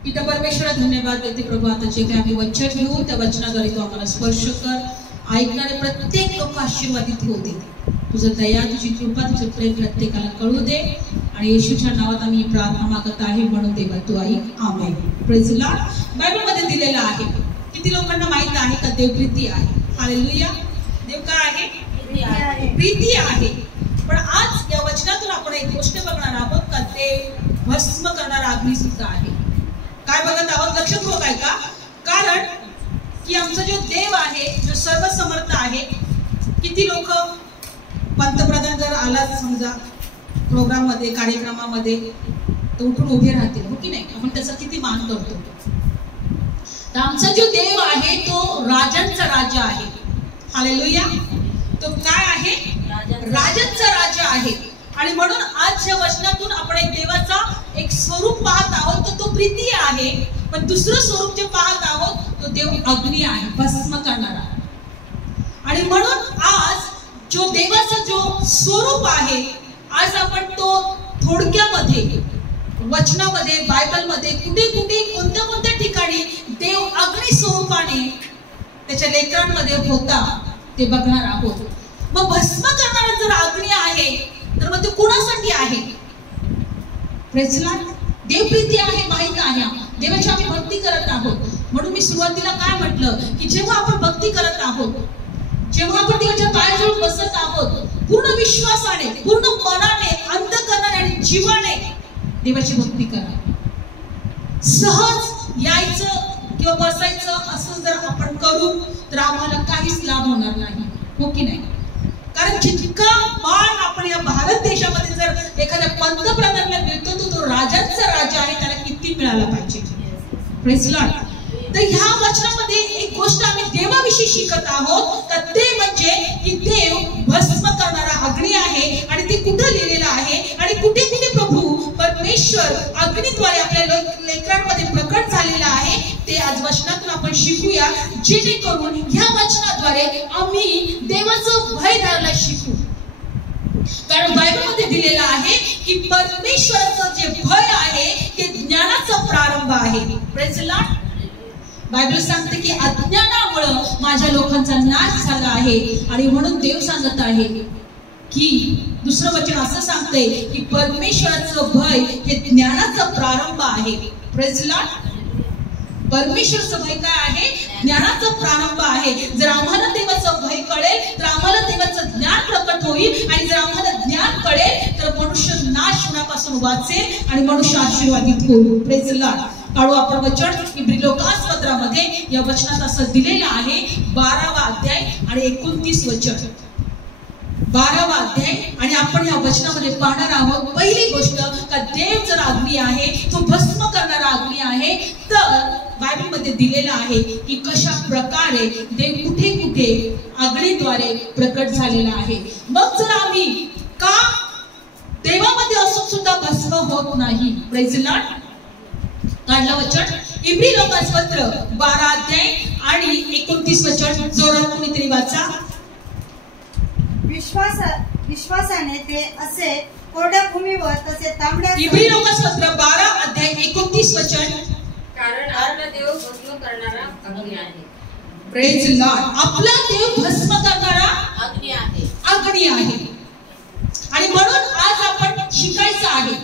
पिता परमेश्वरा धन्यवाद देते प्रभू. आता जे काही आम्ही वचन घेऊ त्या वचनाद्वारे तू आम्हाला स्पर्श कर. ऐकणारे प्रत्येक लोक आशीर्वादित होऊ दे. तुझं दया, तुझी कृपा, तुझं प्रेम प्रत्येकाला कळू दे. आणि येशूच्या नावात आम्ही प्रार्थना मागत आहे म्हणून देवा तू ऐक. आमेन. Praise the lord. बायबलमध्ये दिलेलं आहे. किती लोकांना माहित आहे का देव प्रीती आहे? हालेलुया. देव काय आहे? प्रीती आहे. पण आज या वचनातून आपण एक गोष्ट बघणार आहोत का देव भस्म करणारा अग्नी सुद्धा आहे. काय बघत आहोत? लक्षात ठेवा काय का? कारण की आमचा जो देव आहे, जो सर्वसमर्थ आहे, किती लोक पंतप्रधान जर आला समजा प्रोग्राम मध्ये, कार्यक्रमामध्ये, तर उठून उभे राहतील, हो की नाही? आपण त्याचा किती मान करतो. तर आमचा जो देव आहे तो राजांचा राजा आहे. हालेलुया. तो काय आहे? राजांचा राजा आहे. आणि म्हणून आजच्या वचनातून आपण एक देवाचा एक स्वरूप पाहत आहोत, तर तो प्रीती आहे. पण दुसरं स्वरूप जे पाहत आहोत तो देव अग्नी आहे, भस्म करणारा. आणि म्हणून आज जो देवाचा जो स्वरूप आहे, आज आपण तो थोडक्यामध्ये वचनामध्ये, बायबलमध्ये कुठे कुठे कोणत्या कोणत्या ठिकाणी देव अग्नी स्वरूपाने त्याच्या लेकरांमध्ये होता ते बघणार आहोत. मग भस्म करणारा जर अग्नी आहे तर मग ते कुणासाठी आहे? Praise the Lord. देवप्रीती आहे, माहित आहे. देवाची आम्ही भक्ती करत आहोत. म्हणून मी सुरुवातीला काय म्हटलं की जेव्हा आपण भक्ती करत आहोत, जेव्हा आपण देवाच्या पायाजवळ बसत आहोत, पूर्ण विश्वासाने, पूर्ण मनाने, अंतःकरणाने आणि जीवाने देवाची भक्ती करा. सहज यायचं किंवा बसायचं असं जर आपण करू तर आम्हाला काहीच लाभ होणार नाही, हो की नाही? कारण जितका मान आपण या भारत देशामध्ये जर एखाद्या पंतप्रधानाला मिळतो तो तो राजांचा राजा आहे, त्याला किती मिळाला पाहिजे. Praise the Lord. तर ह्या वचनामध्ये एक गोष्ट आम्ही देवाविषयी शिकत आहोत, तर ते म्हणजे की देव भस्म करणारा अग्नी आहे. आणि ते कुठं लिहिलेलं आहे आणि कुठे कुठे प्रभू परमेश्वर अग्नीद्वारे आपल्या लेकरांमध्ये प्रकट झालेला आहे, ते आज वचनातून आपण शिकूया. जेणेकरून ह्या वचनाद्वारे आम्ही देवाचं भय धरायला शिकू. कारण बायबलमध्ये दिलेलं आहे की परमेश्वराचं जे भय आहे ते ज्ञानाचा प्रारंभ आहे. Praise the Lord. बायबल सांगते की अज्ञानामुळं माझ्या लोकांचा नाश झाला आहे. आणि म्हणून देव सांगत आहे की दुसरं वचन असं सांगते की परमेश्वराचं भय हे ज्ञानाचा प्रारंभ आहे. Praise the Lord. परमेश्वराचं भय काय आहे? ज्ञानाचा प्रारंभ आहे. जर आम्हाला देवाचं भय कळेल तर आम्हाला देवाचं ज्ञान प्रकट होईल. आणि जर आम्हाला ज्ञान कळेल तर मनुष्य नाश होण्यापासून वाचेल आणि मनुष्य आशीर्वादित होईल. Praise the Lord. काढू आपण वचन इब्री लोकास्पत्रामध्ये. या वचनात असं दिलेलं आहे 12वा अध्याय आणि 29 वचन. 12वा अध्याय आणि आपण या वचनामध्ये पाहणार आहोत पहिली गोष्ट का देव जर अग्नी आहे, तो भस्म करणारा अग्नी आहे. तर बायबलमध्ये दिलेलं आहे की कशा प्रकारे देव कुठे कुठे अग्नीद्वारे प्रकट झालेला आहे. मग जर आम्ही का देवामध्ये असून सुद्धा भस्म होत नाही? Praise the Lord. काढलं वचन इब्री लोकास्पत्र 12 अध्याय आणि 29 वचन. जोरात कुणीतरी वाचा. विश्वासाने ते असे कोरड्या भूमीवर तसे तांबड्या. इब्री लोकास्पत्र 12 अध्याय 29 वचन. कारण आपला देव भस्म करणारा अग्नी आहे. Praise the Lord. आपला देव भस्म करणारा अग्नी आहे. अग्नी आहे. आणि म्हणून आज आपण शिकायचं आहे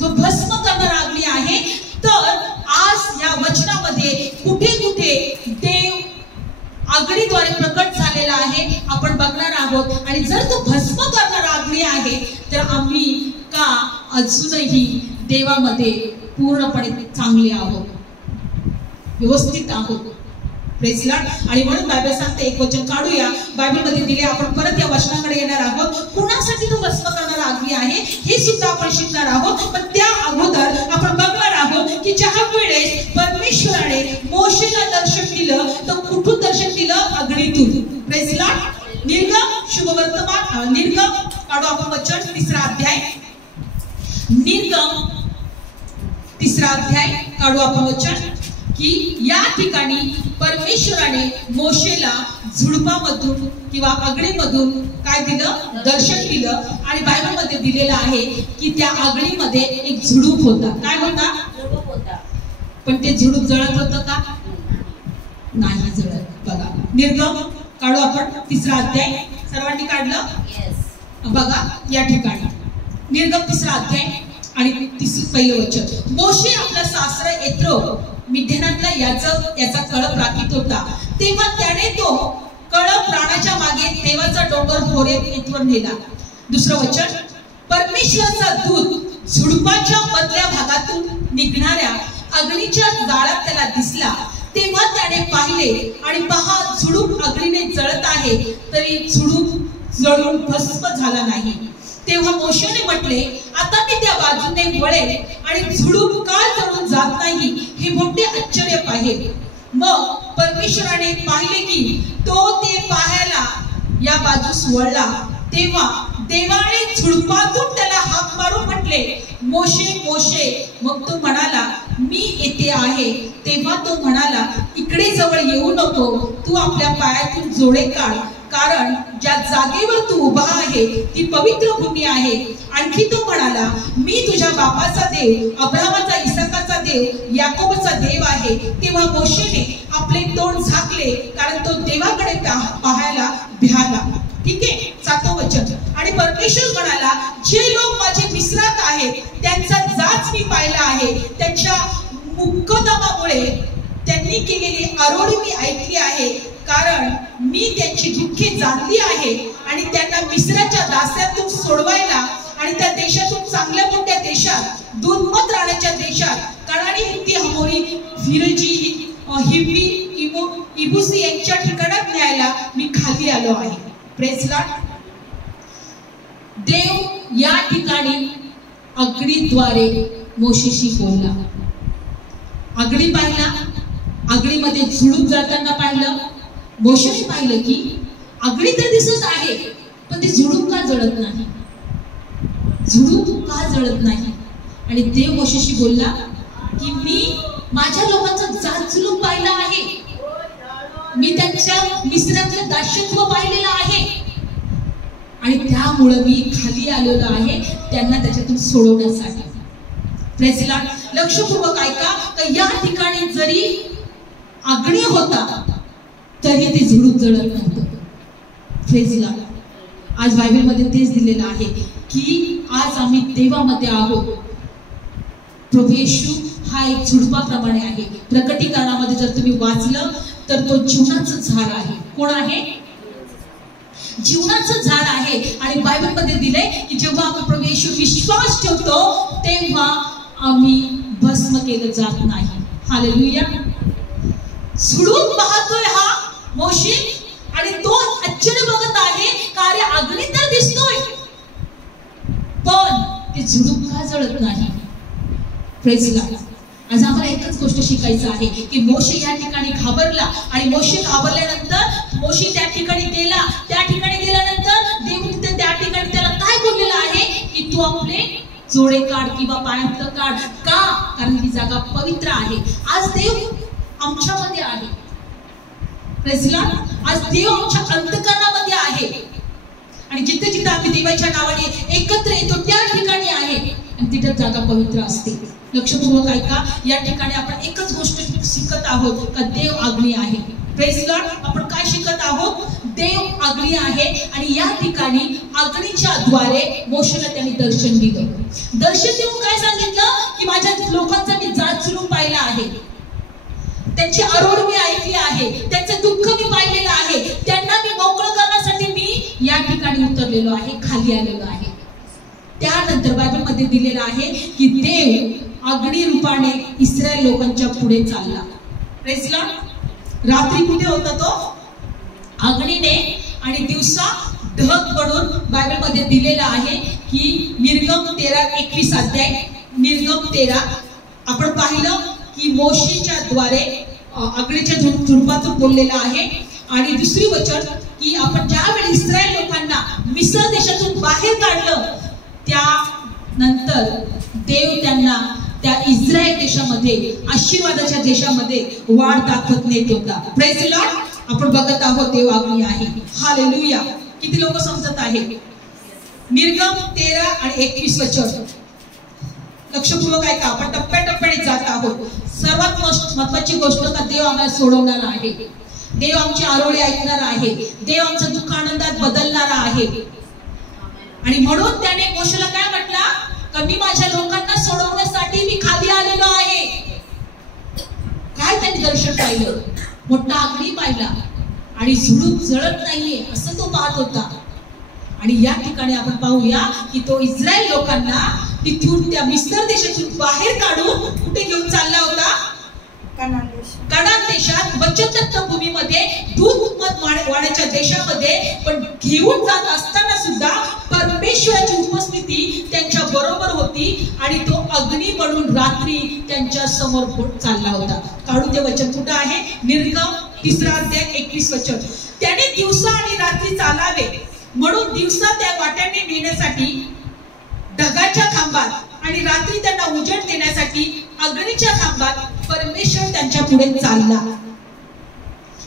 तो भस्म करणारा अग्नी आहे. तर आज या वचनामध्ये कुठे कुठे देव अग्नीद्वारे प्रकट झालेला आहे आपण बघणार आहोत. आणि जर तो भस्म करणारा अग्नी आहे तर आम्ही का अजूनही देवामध्ये पूर्णपणे चांगले आहोत, व्यवस्थित आहोत. Praise the Lord. आणि म्हणून बायबल सांगते, एक वचन काढूया बायबलमध्ये दिले. आपण परत या वचनाकडे येणार आहोत. कुणासाठी तो भस्म करणारा अग्नी आहे हे सुद्धा आपण शिकणार आहोत. पण त्या अगोदर आपण बघणार आहोत की ज्या वेळेस परमेश्वराने मोशेला दर्शन दिलं तर कुठून दर्शन दिलं? अग्नीतून. Praise the lord. निर्गम शुभवर्तमान. निर्गम काढू आपण वचन 3रा अध्याय. निर्गम 3रा अध्याय काढू आपण वचन की या ठिकाणी परमेश्वराने मोशेला झुडपामधून किंवा अग्नीमधून काय दिलं? दर्शन दिलं. आणि बायबलमध्ये दिलेलं आहे की त्या अग्नीमध्ये एक झुडूप होता. काय होता? झुडूप होता. पण ते झुडूप जळत होतं का? नाही जळत. बघा निर्गम काढू आपण 3रा अध्याय. सर्वांनी काढलं? बघा या ठिकाणी निर्गम 3रा अध्याय आणि 1 वचन. मोशे आपला सासरा येत्रो मिद्यानातला याचा कळप राखीत होता, तेव्हा त्याने तो कळप प्राणाच्या मागे देवाचा डोंगर होरेब येथवर नेला. 2 वचन. परमेश्वराचा दूत झुडपाच्या मधल्या भागातून निघणाऱ्या अग्नीच्या जाळात त्याला दिसला, तेव्हा त्याने पाहिले आणि पहा झुडूप अग्नीने जळत आहे, तरी झुडूप जळून भस्म झाला नाही. तेव्हा मोशेने म्हटले, आता मी त्या बाजूने वळेल आणि झुडूप का जळून जात नाही हे मोठे आश्चर्य पाहेल. मग परमेश्वराने पाहिले की तो ते पाहायला या बाजूस वळला, तेव्हा देवाने झुडपातून त्याला हाक मारून म्हटले, मोशे मोशे. मग तो म्हणाला, मी येथे आहे. तेव्हा तो म्हणाला, इकडे जवळ येऊ नको, तू आपल्या पायातून जोडे काढ, कारण ज्या जागेवर तू उभा आहे ती पवित्र भूमी आहे. आणखी तो म्हणाला, मी तुझ्या बापाचा देव, अब्राहामाचा, इसाकाचा देव, याकोबाचा देव आहे. तेव्हा मोशेने आपले तोंड झाकले, कारण तो देवाकडे पाहायला भ्याला. ठीक आहे. 7 वचन. आणि परमेश्वर म्हणाला, जे लोक माझे मिश्रात आहेत त्यांचा जाच मी पाहिला आहे. त्यांच्या मुक्कामामुळे त्यांनी केलेली आरोळी मी ऐकली आहे, कारण मी त्यांची दुःखे जाणली आहे आणि त्यांना मिस्राच्या दास्यातून सोडवायला आणि त्या देशातून चांगल्या मोठ्या देशात दूधमत राहण्याच्या देशात कणाणी, हित्ती, हमोरी, फिरजी, हिव्वी, इबुसी यांच्या ठिकाणात न्यायला मी खाली आलो आहे. Praise Lord. देव या ठिकाणी अग्नीद्वारे मोशेशी बोलला. अग्नी पाहिला, अग्नीमध्ये झुडूप जाताना पाहिलं. मोशेने पाहिलं की अग्नी तर दिसत आहे, पण ते झुडूप का जळत नाही, झुडूप का जळत नाही. आणि देव मोशेशी बोलला की मी माझ्या लोकांचा जात झुडूप पाहिला आहे, मी त्यांच्या मिस्रातलं दास्यत्व पाहिलेलं आहे आणि त्यामुळे मी खाली आलेलो आहे त्यांना त्याच्यातून सोडवण्यासाठी. Praise Lord. लक्षपूर्वक ऐका, या ठिकाणी जरी अग्नी होता तरी ते झुडूप जळत नव्हतं. Praise Lord. आज बायबलमध्ये तेच दिलेलं आहे की आज आम्ही देवामध्ये आहोत. प्रभू येशू हा एक झुडपाप्रमाणे आहे. प्रकटीकरणामध्ये जर तुम्ही वाचलं तर तो जीवनाचं झाड आहे. कोण आहे? जीवनाचं झाड आहे. आणि बायबलमध्ये दिलंय की जेव्हा आपण प्रभू येशू विश्वास ठेवतो तेव्हा आम्ही भस्म केलं जात नाही. हालेलुया. झुडूप पाहतोय हा मोशे आणि तो आश्चर्य बघत आहे, कार्य अग्नी तर दिसतोय पण ते झुडूप का जळत नाही. Praise Lord. आज आम्हाला एकच गोष्ट शिकायचं आहे की मोशे या ठिकाणी घाबरला आणि मोशे घाबरल्यानंतर मोशे त्या ठिकाणी गेला. त्या ठिकाणी गेल्यानंतर देव त्या ठिकाणी त्याला काय बोललेलं आहे की तू आपले जोडे काढ किंवा पायातलं काढ. का? कारण ही जागा पवित्र आहे. आज देव आमच्यामध्ये आहे. Praise Lord. आज देव आमच्या अंतःकरणामध्ये आहे आणि जिथे जिथे आम्ही देवाच्या नावाने एकत्र येतो त्या ठिकाणी आहे आणि तिथे जागा पवित्र असते. लक्षपूर्वक ऐका, या ठिकाणी आपण एकच गोष्ट शिकत आहोत का देव अग्नी आहे. Praise Lord. आपण काय शिकत आहोत? देव अग्नी आहे आणि या ठिकाणी अग्नीच्या द्वारे मोशेला त्यांनी दर्शन दिलं. दर्शन देऊन काय सांगितलं की माझ्या लोकांचा मी जात झुडूप पाहिला आहे, त्यांची आरोळ मी ऐकली आहे, त्यांचं दुःख मी पाहिलेलं आहे, त्यांना मी मोकळं करण्यासाठी मी या ठिकाणी उतरलेलो आहे, खाली आलेलो आहे. त्यानंतर बायबलमध्ये दिलेलं आहे की देव अग्नी रूपाने इस्रायल लोकांच्या पुढे चालला. Praise Lord. रात्री कुठे होता तो? अग्नीने आणि दिवसा ढग पडून बायबलमध्ये दिलेलं आहे की निर्गम 13:21 अध्याय. निर्गम 13 आपण पाहिलं की मोशेच्या द्वारे अग्नीच्या झुडपातून बोललेलं आहे. आणि दुसरी वचन की आपण ज्यावेळी इस्रायल लोकांना मिस्र देशातून बाहेर काढलं त्यानंतर देव त्यांना त्या इस्रायल देशामध्ये आशीर्वादाच्या देशामध्ये वाढ दाखवत नेत होता. Praise Lord. आपण बघत आहोत देव अग्नी आहे. हालेलुया. किती लोक समजत आहे? निर्गम 13 आणि 21 वचन. लक्षपूर्वक ऐका, आपण टप्प्याटप्प्याने जात आहोत. सर्वात महत्वाची गोष्ट का देव आम्हाला सोडवणार आहे, देव आमची आरोळी ऐकणार आहे, देव आमचं दुःख आनंदात बदलणारा आहे. आणि म्हणून त्याने मोशेला काय म्हटला, का मी माझ्या लोकांना सोडवण्यासाठी मी खाली आलेलो आहे. काय त्यांनी दर्शन पाहिलं, मोठा अग्नी पाहिला आणि झुडूप जळत नाहीये असं तो पाहत होता. आणि या ठिकाणी आपण पाहूया की तो इस्रायल लोकांना तिथून त्या मिस्र देशातून बाहेर काढून कुठे घेऊन चालला होता, कनान देशात, वचनदत्त भूमीमध्ये, दूध मध वाढण्याच्या देशामध्ये. पण घेऊन जात असताना सुद्धा परमेश्वराची उपस्थिती त्यांच्या बरोबर होती आणि तो अग्नी बनून रात्री त्यांच्या समोर चालला होता. काढू ते वचन कुठं आहे, निर्गम 3 अध्याय 21 वचन. त्याने दिवसा आणि रात्री चालावे म्हणून दिवसा त्या वाट्याने नेण्यासाठी ढगाच्या खांबात आणि रात्री त्यांना उजेड देण्यासाठी अग्नीच्या खांबात परमेश्वर त्यांच्या पुढे चालला.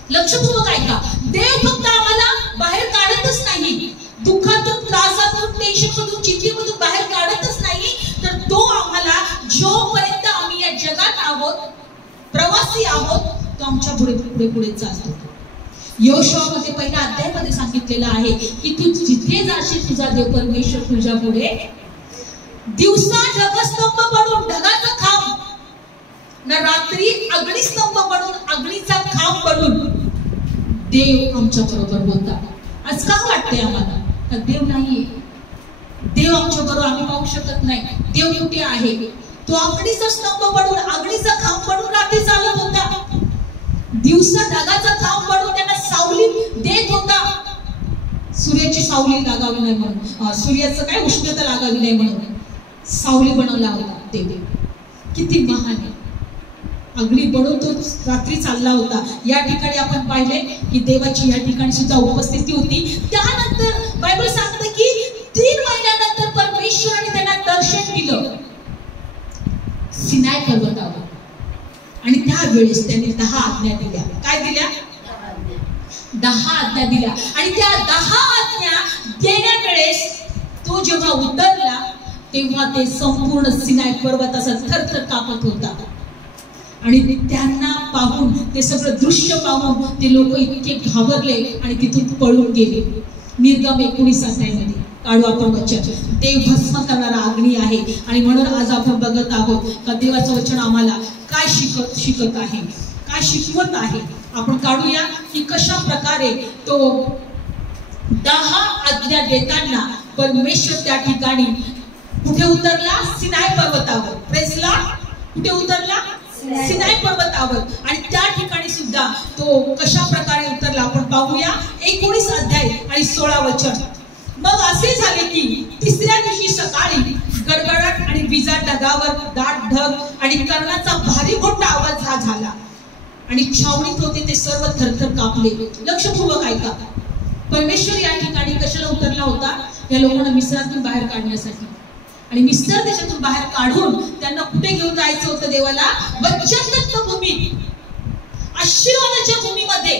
लक्षपूर्वक ऐका, देव फक्त आम्हाला बाहेर काढतच नाही, दुःखातून, त्रासातून, टेन्शनमधून, चिंतेमधून बाहेर काढतच नाही, तर तो आम्हाला जोपर्यंत आम्ही या जगात आहोत, प्रवासी आहोत, तो आमच्या पुढे पुढे पुढे चालतो. योशुआमध्ये 1 अध्यायामध्ये सांगितलेलं आहे की तू जिथे जाशील तुझा देव परमेश्वर तुझ्या पुढे दिवसा ढगस्तंभ बनून ढगाचा खांब, ना रात्री अग्निस्तंभ बनून अग्नीचा खांब बनून देव आमच्या बरोबर बोलतात. आज का वाटतंय आम्हाला का देव नाहीये, देव आमच्या बरोबर आम्ही पाहू शकत नाही, देव कुठे आहे? तो अग्नीचा स्तंभ बनून अग्नीचा खांब बनून रात्री चालत होता, दिवसा ढगाचा खांब बनून त्यांना सावली देत होता. सूर्याची सावली लागावी नाही म्हणून, सूर्याचं काय उष्णता लागावी नाही म्हणून सावली बनवला होता देव. किती महान आहे, अग्नी बनवून तो रात्री चालला होता. या ठिकाणी आपण पाहिले की देवाची या ठिकाणी सुद्धा उपस्थिती होती. त्यानंतर बायबल सांगते की 3 महिन्यानंतर परमेश्वराने त्यांना दर्शन दिलं सिनाय पर्वतावर. आणि त्यावेळेस त्यांनी 10 आज्ञा दिल्या. काय दिल्या? 10 आज्ञा दिल्या. आणि त्या 10 आज्ञा देण्या वेळेस तो जेव्हा उतरला तेव्हा ते संपूर्ण सिनाय पर्वत असा थरथर कापत होता. आणि त्यांना पाहून, ते सगळं दृश्य पाहून ते लोक इतके घाबरले आणि तिथून पळून गेले. निर्गम 19 अध्यायामध्ये काढू आपण वचन, देव भस्म करणारा अग्नी आहे. आणि म्हणून आज आपण बघत आहोत का देवाचं वचन आम्हाला काय शिकत आहे, काय शिकवत आहे. आपण काढूया की कशा प्रकारे तो 10 आज्ञा देताना परमेश्वर त्या ठिकाणी कुठे उतरला? सिनाय पर्वतावर. Praise Lord. कुठे उतरला? सिनाय पर्वतावर. आणि त्या ठिकाणी सुद्धा तो कशा प्रकारे उतरला आपण पाहूया. 19 अध्याय आणि 16 वचन. मग असे झाले की 3ऱ्या दिवशी सकाळी गडगडाट आणि विजा, ढगावर दाट ढग आणि कर्णाचा भारी मोठा आवाज हा झाला आणि छावणीत होते ते सर्व थरथर कापले. लक्षपूर्वक ऐका, परमेश्वर या ठिकाणी कशाला उतरला होता? या लोकांना मिस्रातून बाहेर काढण्यासाठी. आणि मिस्र देशातून बाहेर काढून त्यांना कुठे घेऊन जायचं होतं देवाला? वचनदत्त भूमी, आशीर्वादाच्या भूमीमध्ये.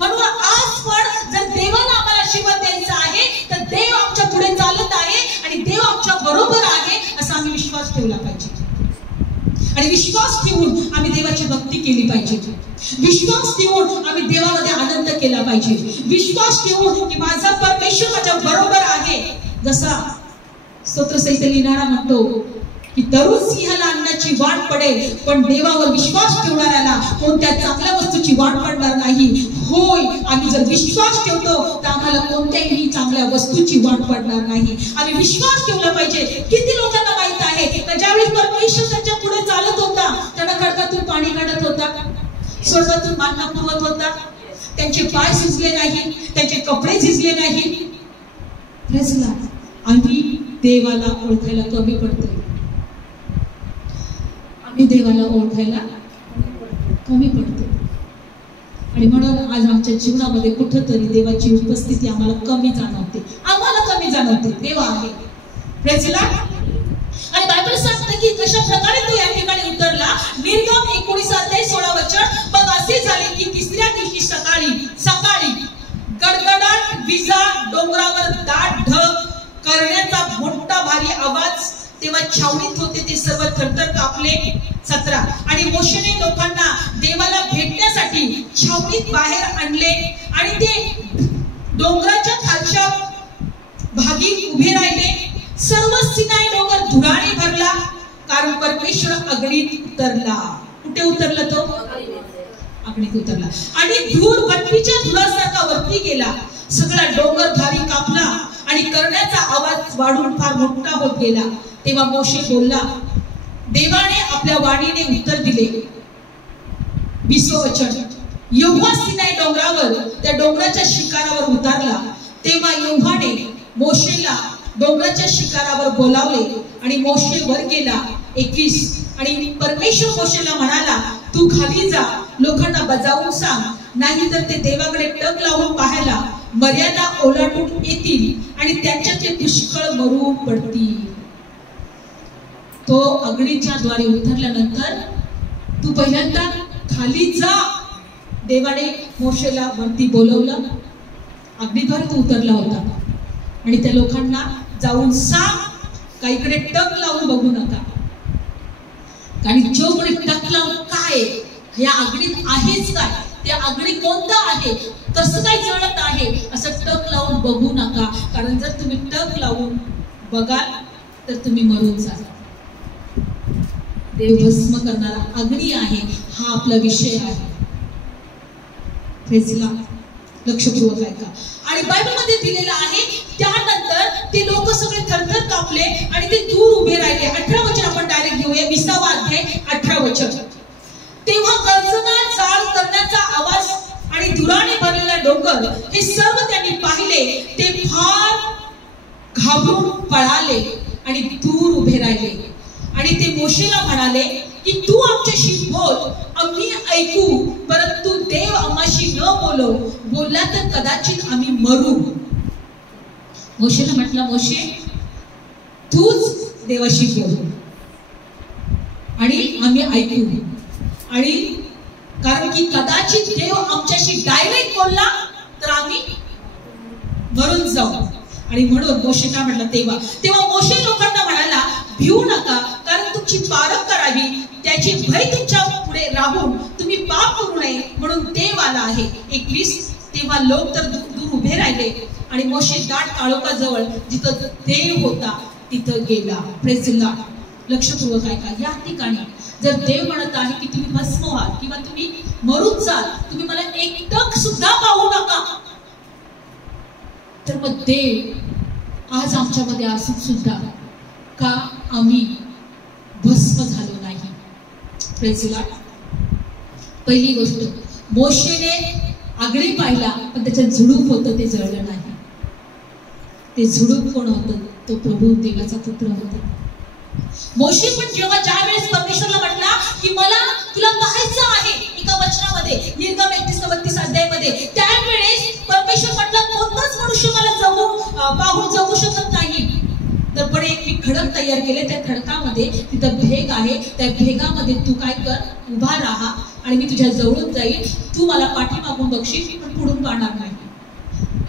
म्हणून आज पण जर देवाला आम्हाला आशीर्वाद द्यायचा आहे तर देव आमच्या पुढे चालत आहे आणि देव आमच्या बरोबर आहे असा आम्ही विश्वास ठेवला पाहिजे. आणि विश्वास ठेवून आम्ही देवाची भक्ती केली पाहिजे. विश्वास ठेवून आम्ही देवामध्ये आनंद केला पाहिजे. विश्वास ठेवून की माझा परमेश्वर माझ्या बरोबर आहे. जसा स्तोत्रसहित लिहिणारा म्हणतो की तरुण सिंहाला अन्नाची वाट पडेल पण देवावर विश्वास ठेवणाऱ्याला कोणत्या चांगल्या वस्तूची वाट पडणार नाही. होय, आम्ही जर विश्वास ठेवतो तर आम्हाला कोणत्याही चांगल्या वस्तूची वाट पडणार नाही. आम्ही विश्वास ठेवला पाहिजे. किती लोकांना माहित आहे की ज्यावेळी परमेश्वर त्यांच्या पुढे चालत होता त्यांना खडकातून पाणी काढत होता, स्वर्गातून मान्ना पुरवत होता, त्यांचे पाय झिजले नाही, त्यांचे कपडे झिजले नाही. आम्ही देवाला ओळखायला कमी पडतोय. आम्ही देवाला ओळखायला कमी पडतो. आणि म्हणून आज आमच्या जीवनामध्ये कुठेतरी देवाची उपस्थिती आम्हाला कमी जाणवते. देव आहे. Praise Lord. आणि बायबल सांगते की कशा प्रकारे तो या ठिकाणी उतरला. निर्गम 19 अध्याय 16 वचन. मग असे झाले की 3ऱ्या दिवशी सकाळी गडगडाट, विजा, डोंगरावर दाट ढग, करण्याचा मोठा भारी आवाज तेव्हा छावणीत होते ते सर्व थरथर कापले. 17 आणि मोशेने लोकांना देवाला भेटण्यासाठी छावणीत बाहेर आणले आणि ते डोंगराच्या खालच्या भागी उभे राहिले. सर्व सिनाई डोंगर धुराने भरला, कारण परमेश्वर अग्नीत उतरला. कुठे उतरला तो? अग्नीत उतरला आणि धूर भट्टीच्या धुरासारखा वरती गेला. सगळा डोंगर भारी कापला आणि करण्याचा आवाज वाढून फार मोठा होत गेला. तेव्हा मोशे बोलला. देवाने आपल्या वाणीने उत्तर दिले. 20 वचन. यहोवा सिनाई डोंगरावर त्या डोंगराच्या शिखरावर उतरला. तेव्हा यहोवाने मोशेला डोंगराच्या शिखरावर बोलावले आणि मोशे वर गेला. 21 आणि परमेश्वर मोशेला म्हणाला, तू खाली जा, लोकांना बजावून सांग, नाही तर ते देवाकडे टक लावून पाहायला मर्यादा ओलांडून येतील आणि त्यांच्यात ते पुष्कळ मरून पडतील. तो अग्नीच्या द्वारे उतरल्यानंतर तू पहिल्यांदा खाली जा. देवाने मोशेला वरती बोलवलं. अग्नीद्वारे तो उतरला होता आणि त्या लोकांना जाऊन सांग, काहीकडे टक लावून बघू नका. कारण जो कोणी टक लावून काय या अग्नीत आहेच काय, त्या अग्नी कोणता आहे, कसं काय जळत आहे, असं टक लावून बघू नका. कारण जर तुम्ही टक लावून बघाल तर तुम्ही मरून जाल. देव भस्म करणारा अग्नी आहे, हा आपला विषय आहे. प्रेझला लक्षपूर्वक ऐका. आणि बायबलमध्ये दिलेलं आहे, त्यानंतर ते लोक सगळे थरथर कापले आणि ते दूर उभे राहिले. 18 वचन आपण डायरेक्ट घेऊया. 20वा अध्याय 18 वचन. तेव्हा गर्जना, जाळ करण्याचा आवाज आणि धुराने भरलेला डोंगर हे सर्व त्यांनी पाहिले. ते फार घाबरून पळाले आणि दूर उभे राहिले. आणि ते मोशेला म्हणाले की तू आमच्याशी बोल, आम्ही ऐकू, परंतु देव आम्हाशी न बोलला तर कदाचित आम्ही मरू. मोशेला म्हटलं, मोशे तूच देवाशी बोल आणि आम्ही ऐकू. आणि कारण की कदाचित देव आमच्याशी डायरेक्ट बोलला तर आम्ही मरून जाऊ. आणि म्हणून मोशे काय म्हटलं, तेव्हा मोशे लोकांना म्हणाला, भिवू नका, कारण तुमची पारख करावी, त्याची भय तुमच्या पुढे राहून तुम्ही पाप करू नये म्हणून देव आला आहे. 21 तेव्हा लोक तर दूर उभे राहिले आणि मोशे दाट काळोखाजवळ जिथं देव होता तिथं गेला. Praise the Lord. लक्षपूर्वक ऐका. या ठिकाणी जर देव म्हणत आहे की तुम्ही भस्म व्हाल किंवा तुम्ही मरून जाल, तुम्ही मला एक टक सुद्धा पाहू नका, तर मग देव आज आमच्यामध्ये असून सुद्धा का आम्ही भस्म झालो नाही. Praise the Lord. पहिली गोष्ट, मोशेने आगळी पाहिला पण त्याच्यात झुडूप होतं, ते जळलं नाही. ते झुडूप कोण होतं? तो प्रभू देवाचा पुत्र होता. मोशे पण जेव्हा ज्या वेळेस परमेश्वरला म्हटला की मला तुला पाहायचं आहे, एका वचनामध्ये निर्गम 31-32 अध्यायामध्ये, त्यावेळेस परमेश्वर म्हटला कोणताच मनुष्य मला पाहून जगू शकत नाही. तर पण एक मी खडक तयार केले, त्या खडकामध्ये तिथं भेग आहे, त्या भेगामध्ये तू काय कर, उभा राहा आणि मी तुझ्या जवळून जाईल. तू मला पाठीमागून बघशील पण पुढून पाहणार नाही.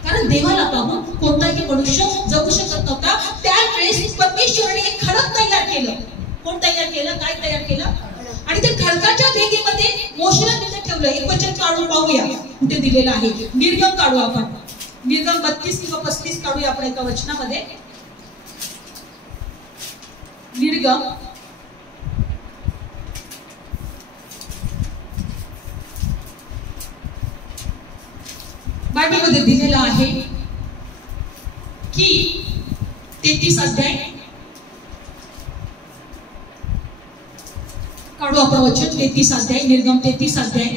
कारण देवाला पाहून कोणताही मनुष्य जगू शकत नव्हता. त्यावेळेस परमेश्वराने एक खडक तयार केलं. कोण तयार केलं? काय तयार केलं? आणि त्या खडकाच्या भेगेमध्ये मोशेला तिथे ठेवलं. एक वचन काढून पाहूया कुठे दिलेलं आहे. निर्गम काढू आपण. निर्गम 32 किंवा 35 काढूया आपण एका वचनामध्ये. निर्गम बायबलमध्ये दिलेलं आहे की 33 अध्याय काढू आपण वचन. 33 अध्याय, निर्गम 33 अध्याय.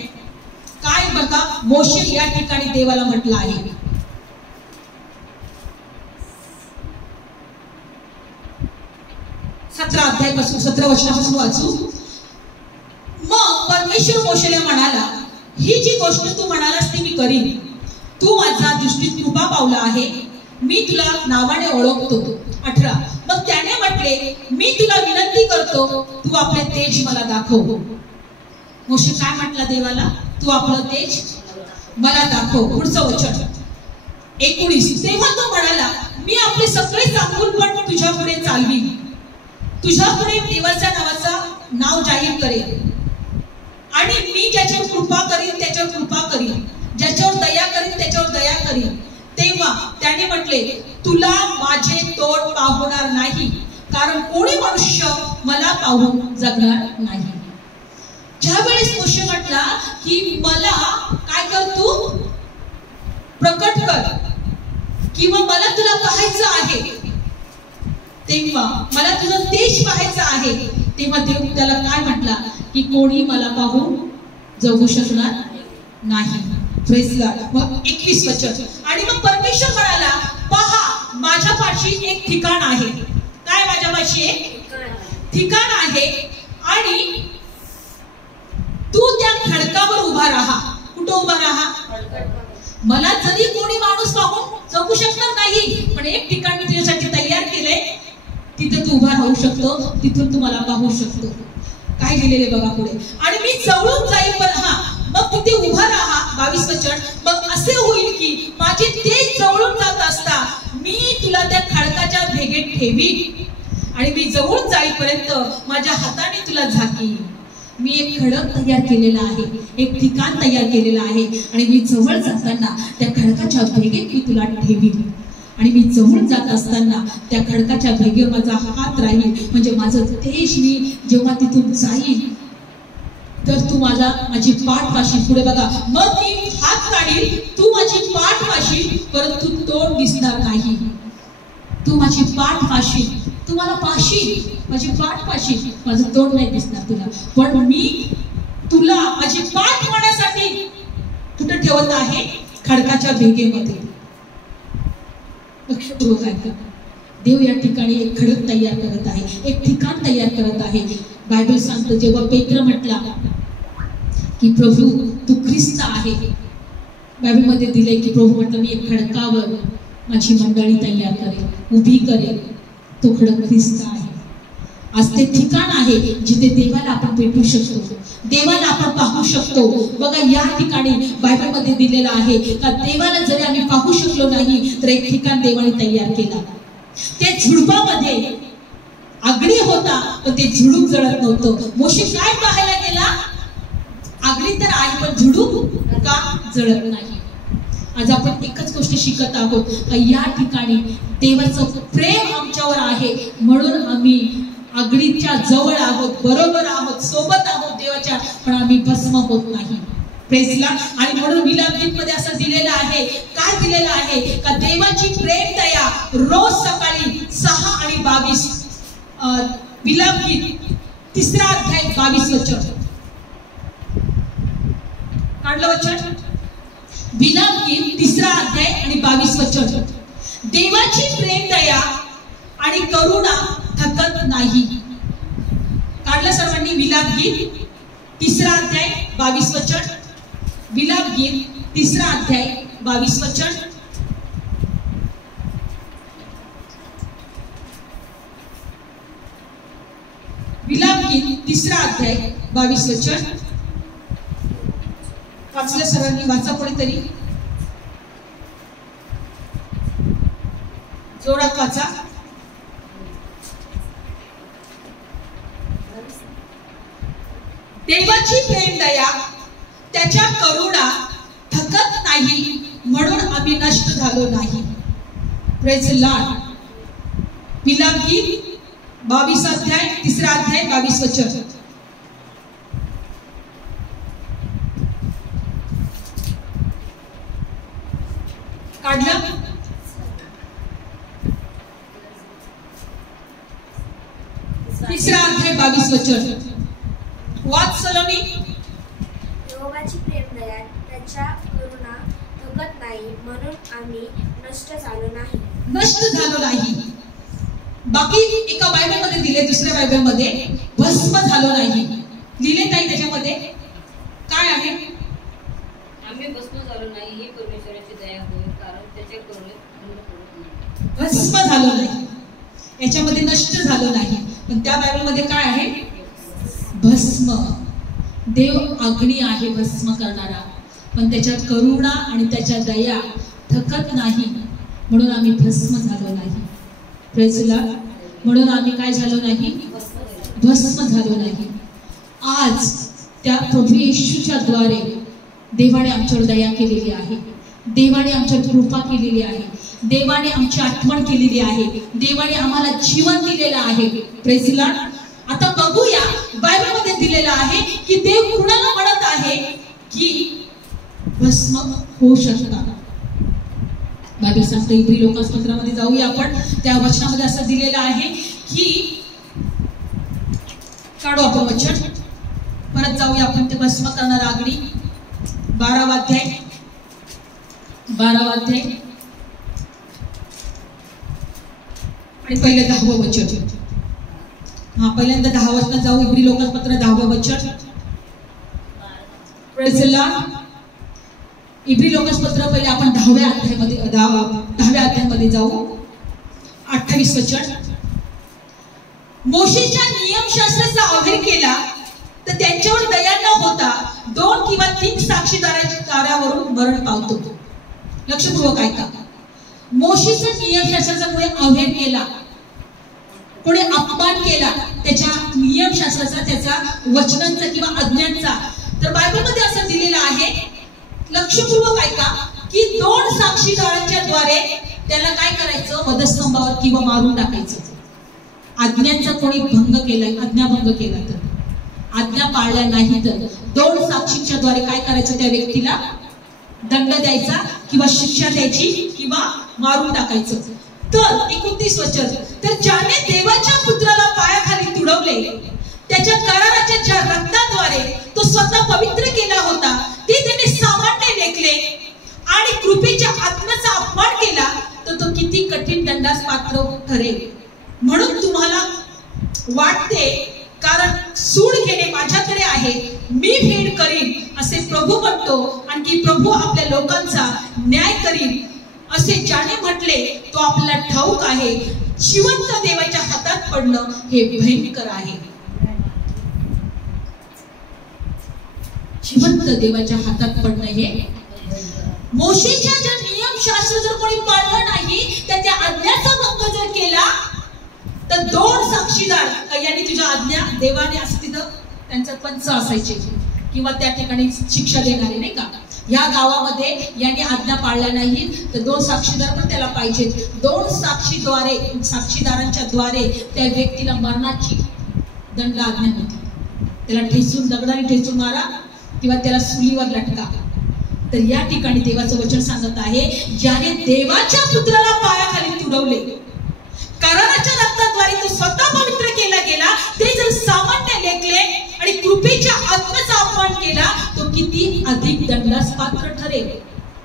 काय बघा मोशे या ठिकाणी देवाला म्हटलं आहे. अध्यायापासून 17 वचनापासून वाचू. मग परमेश्वर मोशेला म्हणाला, ही जी गोष्ट तू म्हणालास ती मी करीन. तू माझा दृष्टीत कृपा पावला आहे, मी तुला नावाने ओळखतो. 18 मग त्याने म्हटले, मी तुला विनंती करतो, तू आपले तेज मला दाखव. मोशे काय म्हटला देवाला? तू आपलं तेज मला दाखव. पुढचं वचन 19 तेव्हा तो म्हणाला, मी आपले सगळे चांगुलपण तुझ्या पुढे चालवीन. तुझ्यापुढे देवाच्या नाव जाहीर करेल आणि मी ज्याच्यावर कृपा करीन त्याच्यावर कृपा करीन, ज्याच्यावर दया करीन त्याच्यावर दया करीन. तेव्हा त्याने म्हटले, तुला माझे तोंड पाहणार नाही, कारण कोणी मनुष्य मला पाहून जगणार नाही. ज्यावेळेस मोशे म्हटला की मला काय कर, तू प्रकट कर किंवा मला तुला पाहायचं आहे, तेव्हा मला तुझं तेज पाहायचं आहे, तेव्हा देव त्याला काय म्हटला की कोणी मला पाहून जगू शकणार नाही. Praise God. मग 21 वचन, आणि मग परमेश्वर म्हणाला, पहा माझ्या पाशी एक ठिकाण आहे. काय माझ्या पाशी एक ठिकाण आहे आणि तू त्या खडकावर उभा राहा. कुठं उभा राहा? मला जरी कोणी माणूस पाहून जगू शकणार नाही, पण एक ठिकाण मी तुझ्यासाठी तयार केलंय, तिथे तू उभा राहू शकतो, तिथून तू मला पाहू शकतो. काय लिहिलेले बघा पुढे, आणि मी जवळून जाईल पण मग तिथे उभा राहा. 22 वचन, मग असे होईल की माझे तेज जवळून जात असता मी तुला त्या खडकाच्या भेगेत ठेवी आणि मी जवळून जाईपर्यंत माझ्या हाताने तुला झाकीन. मी एक खडक तयार केलेला आहे, एक ठिकाण तयार केलेलं आहे आणि मी जवळ जाताना त्या खडकाच्या भेगेत मी तुला ठेवीन आणि मी जवळ जात असताना त्या खडकाच्या भेगेवर माझा हात राहील, म्हणजे माझं तेज मी जेव्हा तिथून जाईल तर तू माझी पाठ पाशील. पुढे बघा, मग मी हात काढील, तू माझी पाठ पाशील, परंतु तोंड दिसणार नाही. तू माझी पाठ पाशील, तू मला पाशील, माझी पाठ पाशील, माझं तोंड नाही दिसणार तुला, पण मी तुला माझी पाठ होण्यासाठी कुठं ठेवत आहे? खडकाच्या भेगेमध्ये. लक्षपूर्वक ऐका, देव या ठिकाणी एक खडक तयार करत आहे, एक ठिकाण तयार करत आहे. बायबल सांगतो, जेव्हा पेत्र म्हटला की प्रभू तू ख्रिस्त आहे, बायबल मध्ये दिले की प्रभू म्हटलं मी एक खडकावर माझी मंडळी तयार करेल, उभी करेल. तो खडक ख्रिस्त आहे. आज ते ठिकाण आहे जिथे देवाला आपण भेटू शकतो, देवाला आपण पाहू शकतो. बघा या ठिकाणी बायबल मध्ये दिलेलं आहे का देवाला जरी आम्ही पाहू शकलो नाही तर एक ठिकाण देवाने तयार केला. ते झुडपामध्ये आगळी होता पण ते झुडूप जळत नव्हतं. मोशे काय पाहायला गेला? आगळी तर आहे पण झुडूप का जळत नाही. आज आपण एकच गोष्ट शिकत आहोत का या ठिकाणी देवाचं प्रेम आमच्यावर आहे म्हणून आम्ही आगळीच्या जवळ आहोत, बरोबर आहोत, सोबत आहोत देवाच्या, पण आम्ही भस्म होत नाही. प्रेझला. आणि म्हणून विलापगीत मध्ये असं दिलेलं आहे, काय दिलेलं आहे का देवाची प्रेम दया रोज सकाळी 6 आणि 22. विलापगीत 3रा अध्याय 22 वचन. काढलं वचन? विलापगीत 3रा अध्याय आणि 22 वचन. देवाची प्रेम दया आणि करुणा थकत नाही. काढलं सर्वांनी? विलापगीत 3रा अध्याय 22 वचन. विलापगीत 3रा अध्याय 22 वचन. विलापगीत 3रा अध्याय 22 वचन. वाचलं सर्वांनी? वाचा कोणीतरी, जोरात वाचा. देवाची प्रेम दया त्याच्या करुणा थकत नाही म्हणून आम्ही नष्ट झालो नाही. Praise Lord. विलापगीत 22 अध्याय 3रा अध्याय 22 वचन. काढलं? 3रा अध्याय 22 वचन. वाच सलोनी. यहोवाची प्रेम दया त्याच्या करुणा थकत नाही म्हणून आम्ही नष्ट झालो नाही. नष्ट झालो नाही. बाकी एका बायबल मध्ये दिले, दुसऱ्या बायबल मध्ये भस्म झालो नाही लिहिले नाही. त्याच्यामध्ये काय आहे? आम्ही भस्म झालो नाही ही परमेश्वराची दया होय, कारण त्याच्या करुणेत भस्म झालो नाही. याच्यामध्ये नष्ट झालो नाही, पण त्या बायबल मध्ये काय आहे? भस्म. देव अग्नी आहे भस्म करणारा, पण त्याच्या करुणा आणि त्याच्या दया थकत नाही म्हणून आम्ही भस्म झालो नाही. Praise Lord. म्हणून आम्ही काय झालो नाही? भस्म झालो नाही. आज त्या प्रभू येशूच्या द्वारे देवाने आमच्यावर दया केलेली आहे, देवाने आमच्यावर कृपा केलेली आहे, देवाने आमची आठवण केलेली आहे, देवाने आम्हाला जीवन दिलेलं आहे. Praise the Lord. आता बघूया बायबलमध्ये दिलेलं आहे की देव कुणाला म्हणत आहे की भस्म होऊ शकतात. बायबल सांगते इब्री लोकांपत्रामध्ये जाऊया आपण. त्या वचनामध्ये असं दिलेलं आहे की काढू आपण वचन, परत जाऊया आपण ते भस्म करणार आगडी 12वा अध्याय आणि पहिले 10वं वचन. हा पहिल्यांदा 10 वचनात जाऊ. इब्री लोकांपत्र 10वं वचन. Praise the lord. इब्री लोकांपत्र पहिले आपण 10व्या अध्यायामध्ये जाऊ. 28 वचन. मोशेच्या नियमशास्त्राचा अवहेर केला तर त्यांच्यावर दया न होता 2 किंवा 3 साक्षीदारावरून मरण पावतो. लक्षपूर्वक ऐका. मोशेच्या नियमशास्त्राचा अवहेर केला, कोणी अपमान केला त्याच्या नियमशास्त्राचा, त्याचा वचनांचा किंवा आज्ञांचा, तर बायबलमध्ये असं दिलेलं आहे, लक्षपूर्वक ऐका, की 2 साक्षीदारांच्या द्वारे त्याला काय करायचं, वधस्तंभावर किंवा मारून टाकायचं. आज्ञांचा कोणी भंग केला, आज्ञाभंग केला तर, आज्ञा पाळल्या नाही तर 2 साक्षींच्या द्वारे काय करायचं, त्या व्यक्तीला दंड द्यायचा किंवा शिक्षा द्यायची किंवा मारून टाकायचं. तर 29 वचन. तर ज्याने देवाच्या पुत्राला पायाखाली तुडवले त्याच्या कराराच्या ज्या रक्ताद्वारे तो स्वतः पवित्र केला होता ते त्याने सामान्य लेखले आणि कृपेच्या आत्म्याचा अपमान केला तर तो किती कठीण दंडास पात्र ठरेल. म्हणून तुम्हाला वाटते, कारण सूड घेणे माझ्याकडे आहे, मी फेड करीन असे प्रभू म्हणतो, आणखी प्रभू आपल्या लोकांचा न्याय करीन असे ज्याने म्हटले तो आपल्याला ठाऊक आहे. जिवंत देवाच्या हातात पडणं हे भयंकर आहे. जिवंत देवाच्या हातात पडणं हे, मोशेच्या जर नियमशास्त्र जर कोणी पाळलं नाही, त्याच्या आज्ञाचा भंग जर केला तर 2 साक्षीदार यांनी तुझ्या आज्ञा, देवाने असं तिथं त्यांचं पंच असायचे किंवा त्या ठिकाणी शिक्षा देणारे, नाही का. या गावामध्ये यांनी आज्ञा पाळल्या नाही तर 2 साक्षीदार पण त्याला पाहिजेत. 2 साक्षीदारांच्या द्वारे त्या व्यक्तीला मरणाची दंड आज्ञा होती. त्याला ठेचून, दगडाने ठेचून मारा किंवा त्याला सुलीवर लटका. तर या ठिकाणी देवाचं वचन सांगत आहे, ज्याने देवाच्या पुत्राला पायाखाली तुडवले, कराराच्या रक्ताद्वारे तो स्वतः पवित्र केला गेला, ते जर सामान्य लेखले आणि कृपेच्या आत्म्याचा अपमान केला तो किती अधिक दंडास पात्र ठरेल.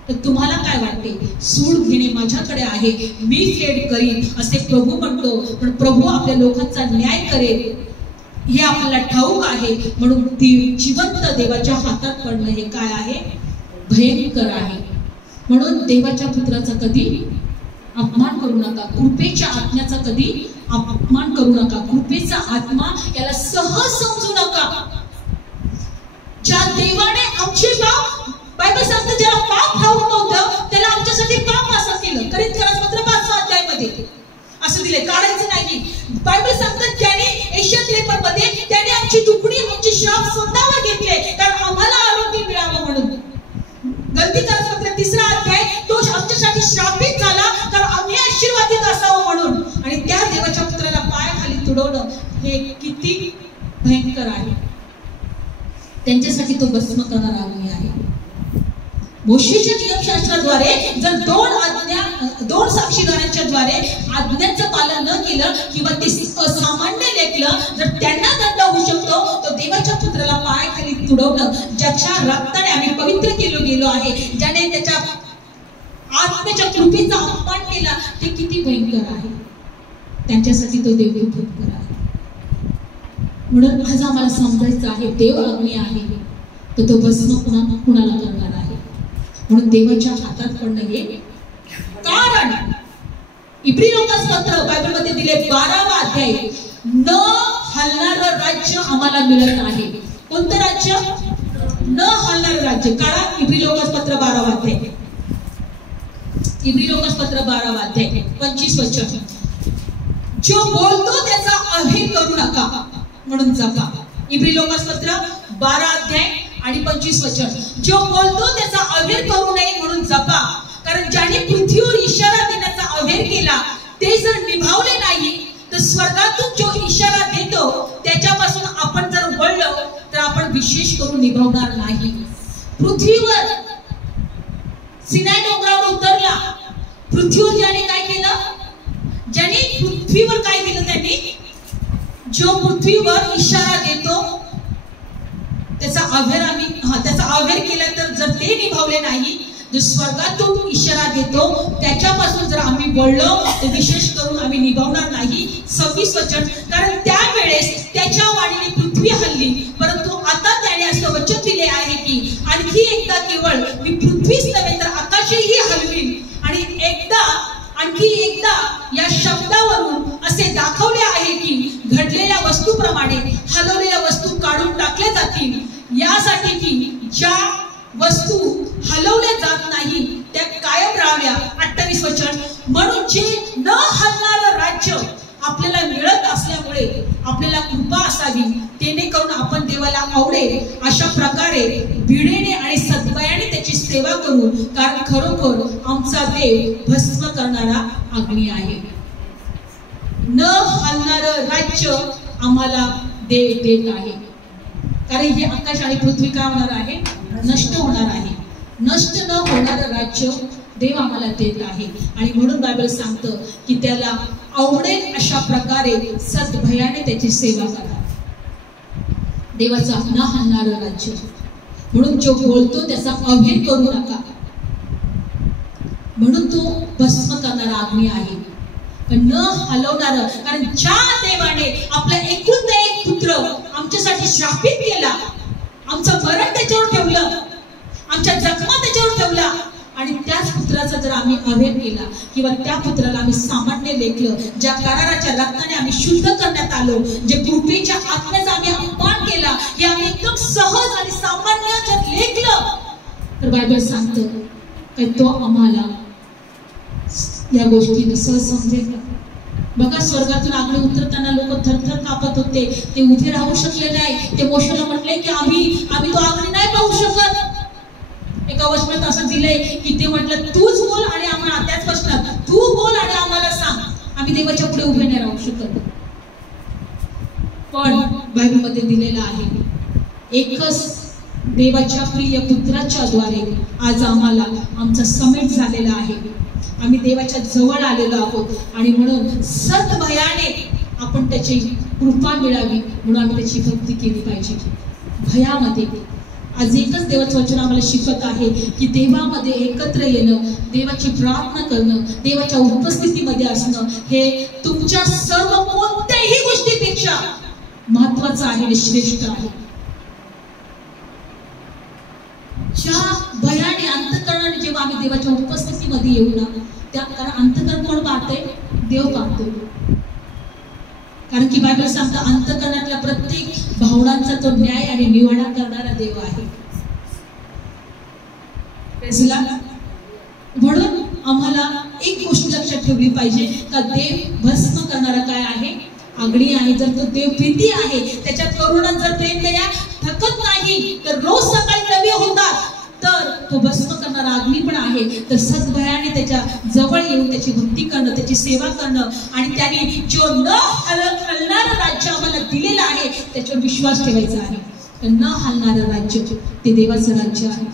तर तुम्हाला काय वाटते, सूड घेणे माझ्याकडे आहे, मी फेड करीन असे प्रभू म्हणतो, पण प्रभू आपल्या लोकांचा न्याय करेल हे आपल्याला ठाऊक आहे. म्हणून जिवंत देवाच्या हातात पडणं हे काय आहे, भयंकर आहे. म्हणून देवाच्या पुत्राचा कधी अपमान करू नका, कृपेच्या आत्म्याचा कधी अपमान करू नका. कृपेचा आत्मा याला सहज समजू नका. ज्या देवाने आमचे पाप, बायबल सांगते ज्याला पाप ठाऊक नव्हतं त्याला आमच्यासाठी पाप असं केलं. कोरिंथीपत्र 5व्या अध्यायामध्ये असं दिले, काढायचं नाही. बायबल सांगते त्याने एशिया 53 मध्ये त्याने आमची दुखणी, आमचे श्राप स्वतःवर घेतले कारण आम्हाला आरोग्य मिळावं म्हणून. गलतीपत्र 3रा अध्याय, तो आमच्यासाठी श्रापित झाला कारण आम्ही आशीर्वादित असावं म्हणून. आणि त्या देवाच्या पुत्राला पायाखाली तुडवणं हे किती भयंकर आहे. त्यांच्यासाठी तो भस्म करणारा आम्ही आहे. मोशेच्या नियमशास्त्राद्वारे जर 2 साक्षीदारांच्या द्वारे आज्ञांचं पालन न केलं किंवा ते असामान्य लेखलं, जर त्यांना दंड होऊ शकतो, तो देवाच्या पुत्राला पायाखाली तुडवणं, ज्याच्या रक्ताने आम्ही पवित्र गेलो आहे, ज्याने त्याच्या आत्म्याच्या कृपेचा अपमान केला, ते किती भयंकर आहे. त्यांच्यासाठी तो देव भयंकर आहे. म्हणून आज आम्हाला समजायचं आहे, देव अग्नी आहे तर तो भस्म कुणाला करणार आहे. म्हणून देवाच्या हातात पडणं हे, कारण इब्री लोकांपत्र बायबलमध्ये दिले 12वा अध्याय, न हलणारं राज्य आम्हाला मिळत आहे. कोणतं राज्य? न हलणारं राज्य. काढा इब्री लोकांपत्र 12वा अध्याय, इब्री लोकांपत्र 12वा अध्याय 25 वचन. जो बोलतो त्याचा अहेर करू नका, म्हणून जपा. इब्री लोकांपत्र 12 अध्याय आणि 25 वचन. जो बोलतो त्याचा अवेर करू नये म्हणून जपा, कारण ज्याने पृथ्वीवर इशारा देण्याचा अवेर केला ते जर निभावले नाही तर स्वर्गातून जो इशारा देतो त्याच्यापासून आपण जर वळलो तर आपण विशेष करून निभावणार नाही. पृथ्वीवर सिनाई डोंगरावर उतरला. पृथ्वीवर ज्याने काय केलं, ज्याने पृथ्वीवर काय केलं, त्यांनी जो पृथ्वीवर इशारा देतो त्याचा अवेर केला तर जर ते निभावले नाही, जो स्वर्गातून इशारा देतो त्याच्यापासून जर आम्ही वळलो तर विशेष करून आम्ही निभावणार नाही. 26 वचन. कारण त्यावेळेस त्याच्या वाणीने पृथ्वी हलली, परंतु आता त्याने असं वचन दिले आहे की आणखी एकदा केवळ मी पृथ्वीच नव्हे तर आकाशही हलवीन. आणि आणखी एकदा या शब्दावरून असे दाखवले आहे की घडलेल्या वस्तूप्रमाणे हलवलेल्या वस्तू काढून टाकल्या जातील, यासाठी की ज्या वस्तू हलवल्या जात नाही त्या कायम राहाव्या. 28 वचन. म्हणून जे न हलणारं राज्य आपल्याला मिळत असल्यामुळे आपल्याला कृपा असावी, जेणेकरून आपण देवाला आवडेल अशा प्रकारे भिडेने आणि सद्भयाने त्याची सेवा करू, कारण खरोखर आमचा देव भस्म करणारा अग्नी आहे. न हलणारं राज्य आम्हाला देव देत आहे, कारण हे आकाश आणि पृथ्वी काय होणार आहे, नष्ट होणार आहे. नष्ट न होणारं राज्य देव आम्हाला देत आहे. आणि म्हणून बायबल सांगतं की त्याला आवडेल अशा प्रकारे सद्भयाने त्याची सेवा करा. देवाचा न हलणारं राज्य. म्हणून जो बोलतो त्याचा अवेर करू नका, म्हणून तो भस्म करणारा अग्नी आहे, न हलवणारं. कारण ज्या देवाने आपला एकुलता एक पुत्र आमच्यासाठी शापित केला, आमचं मरण त्याच्यावर ठेवलं, आमच्या जखमा त्याच्यावर ठेवला, आणि त्याच पुत्राचा जर आम्ही अवेर केला किंवा त्या पुत्राला आम्ही सामान्य लेखलं, ज्या कराराच्या रक्ताने आम्ही शुद्ध करण्यात आलो, जे कृपेच्या आत्म्याचा आम्ही अपमान केला, हे आम्ही एकदम सहज आणि सामान्य जर लेखलं तर बायबल सांगतं की तो आम्हाला या गोष्टी सहज समजेल का. बघा, स्वर्गातून अग्नी उतरताना लोक थरथर कापत होते, ते उभे राहू शकले नाही. ते मोशेला म्हटले की आम्ही तो अग्नी नाही पाहू शकत. एका वचनात असं दिलंय की ते म्हटलं तूच बोल आणि आम्हाला, त्याच वचनात तू बोल आणि आम्हाला सांग, आम्ही देवाच्या पुढे उभे नाही राहू शकत. पण बायबल मध्ये दिलेलं आहे एकच देवाच्या प्रिय पुत्राच्या द्वारे आज आम्हाला आमचा समेट झालेला आहे. आम्ही देवाच्या जवळ आलेलो आहोत आणि म्हणून सद्भयाने आपण त्याची कृपा मिळावी म्हणून आम्ही त्याची भक्ती केली पाहिजे. भयामध्ये आज एकच देवाचं वचन आम्हाला शिकवत आहे की देवामध्ये एकत्र येणं, देवाची प्रार्थना करणं, देवाच्या उपस्थितीमध्ये असणं हे तुमच्या सर्व कोणत्याही गोष्टीपेक्षा महत्वाचं आहे आणि श्रेष्ठ आहे. ज्या भयाने अंतःकरणाने जेव्हा आम्ही देवाच्या उपस्थितीमध्ये येऊ ना, त्या कारण अंतःकरण कोण पाहते, देव पाहतो. कारण की बायबल सांगतं अंतःकरणातल्या प्रत्येक भावनांचा तो न्याय आणि निवाडा करणारा देव आहे. म्हणून आम्हाला एक गोष्ट लक्षात ठेवली पाहिजे का देव भस्म करणारा काय आहे, अग्नी आहे. जर तो देव प्रीती आहे, त्याच्या करुणा जर प्रेम दया थकत नाही, तर रोज सकाळी नवे होतात, तर तो भस्म करणारा अग्नी पण आहे. तर सद्भयाने त्याच्या जवळ येऊन त्याची भक्ती करणं, त्याची सेवा करणं आणि त्याने जो न हलणारं राज्य आम्हाला दिलेलं आहे त्याच्यावर विश्वास ठेवायचा आहे. तर न हलणारं राज्य ते देवाचं राज्य आहे,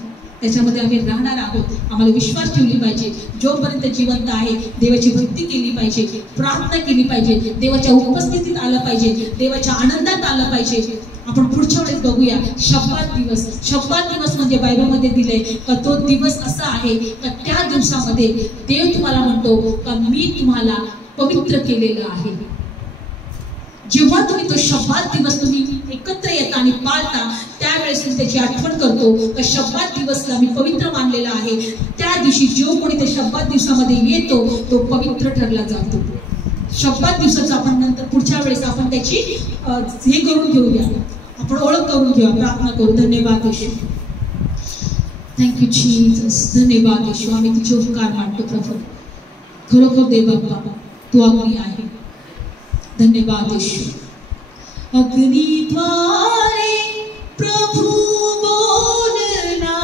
त्याच्यामध्ये आम्ही राहणार आहोत. आम्हाला विश्वास ठेवली पाहिजे. जोपर्यंत जिवंत आहे देवाची भक्ती केली पाहिजे, प्रार्थना केली पाहिजे, देवाच्या उपस्थितीत आलं पाहिजे, देवाच्या आनंदात आलं पाहिजे. आपण पुढच्या वेळेस बघूया शब्बात दिवस. शब्बात दिवस म्हणजे बायबलमध्ये दिले का तो दिवस असा आहे का त्या दिवसामध्ये देव तुम्हाला म्हणतो का मी तुम्हाला पवित्र केलेलं आहे. जेव्हा तुम्ही तो शब्बात दिवस तुम्ही एकत्र येता आणि पाळता त्यावेळेस मी त्याची आठवण करतो का शब्बात दिवसला मी पवित्र मानलेला आहे. त्या दिवशी जो कोणी त्या शब्बात दिवसामध्ये येतो तो पवित्र ठरला जातो. शब्बात दिवसाचं आपण नंतर पुढच्या वेळेस आपण त्याची हे करून घेऊया, आपण ओळख करून घेऊया, प्रार्थना करू. धन्यवाद येशू, थँक्यू जीसस. धन्यवाद येशू, आम्ही तुझे उपकार मानतो प्रभू. खरोखर देव बाप्पा तू अग्नी आहे. धन्यवाद येशू. अग्निद्वारे प्रभु बोलला,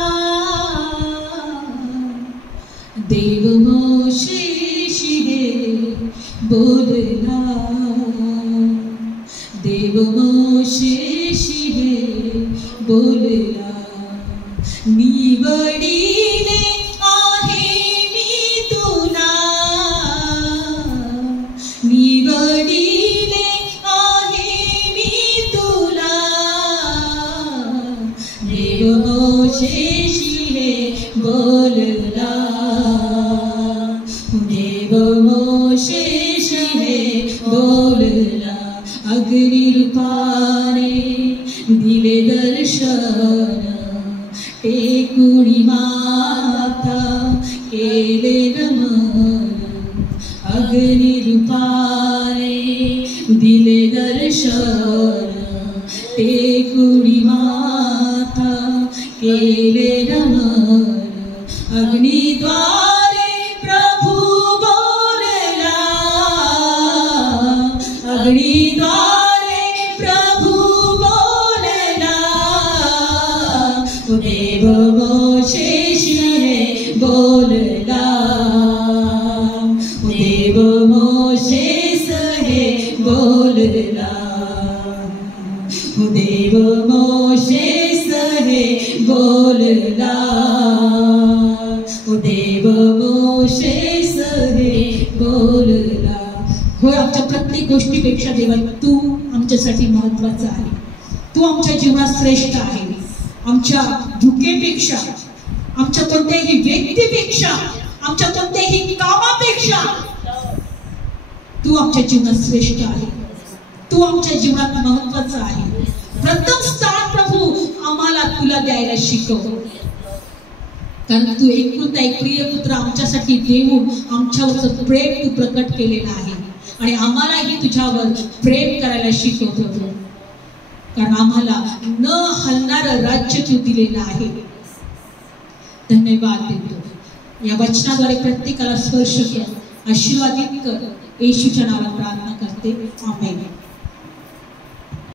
देव मोशेशी बोलला, देव मोशेशी बोलला, निवडिले आहे मी तुला, निवडिले आहे मी तुला, देव मोशेशी बोलला, देव मोशेशी बोलला, अग्निरूपाने दिले दर्शन, टेकुडी माथा केले नमन, अग्निरूपाने दिले दर्शन, टेकुडी माथा केले नमन, अग्निद्वारे प्रभु बोलला, अग्निद्वारे प्रभु बोलला, देव मोशेशी बोलला, देव मोशेस बोलला, देव मोशेस बोलला, देव मोशेस बोलला. होय, आमच्या प्रत्येक गोष्टीपेक्षा देवा तू आमच्यासाठी महत्वाचा आहे, तू आमच्या जीवनात श्रेष्ठ आहे, आमच्या भुकेपेक्षा, आमच्या कोणत्याही व्यक्तीपेक्षा, आमच्या कोणत्याही कामापेक्षा तू आमच्या जीवनात श्रेष्ठ आहे, तू आमच्या जीवनात महत्वाचा आहे. प्रथम स्थान प्रभू आम्हाला तुला द्यायला शिकव, कारण तू एकुलता एक प्रिय पुत्र आमच्यासाठी देऊन आमच्यावरचं प्रेम तू प्रकट केलेलं आहे, आणि आम्हालाही तुझ्यावर प्रेम करायला शिकव प्रभू, कारण आम्हाला न हलणारं राज्य तू दिलेलं आहे. धन्यवाद देतो. या वचनाद्वारे प्रत्येकाला स्पर्श कर, आशीर्वादित कर. येशूच्या नावात प्रार्थना करते. आमेन.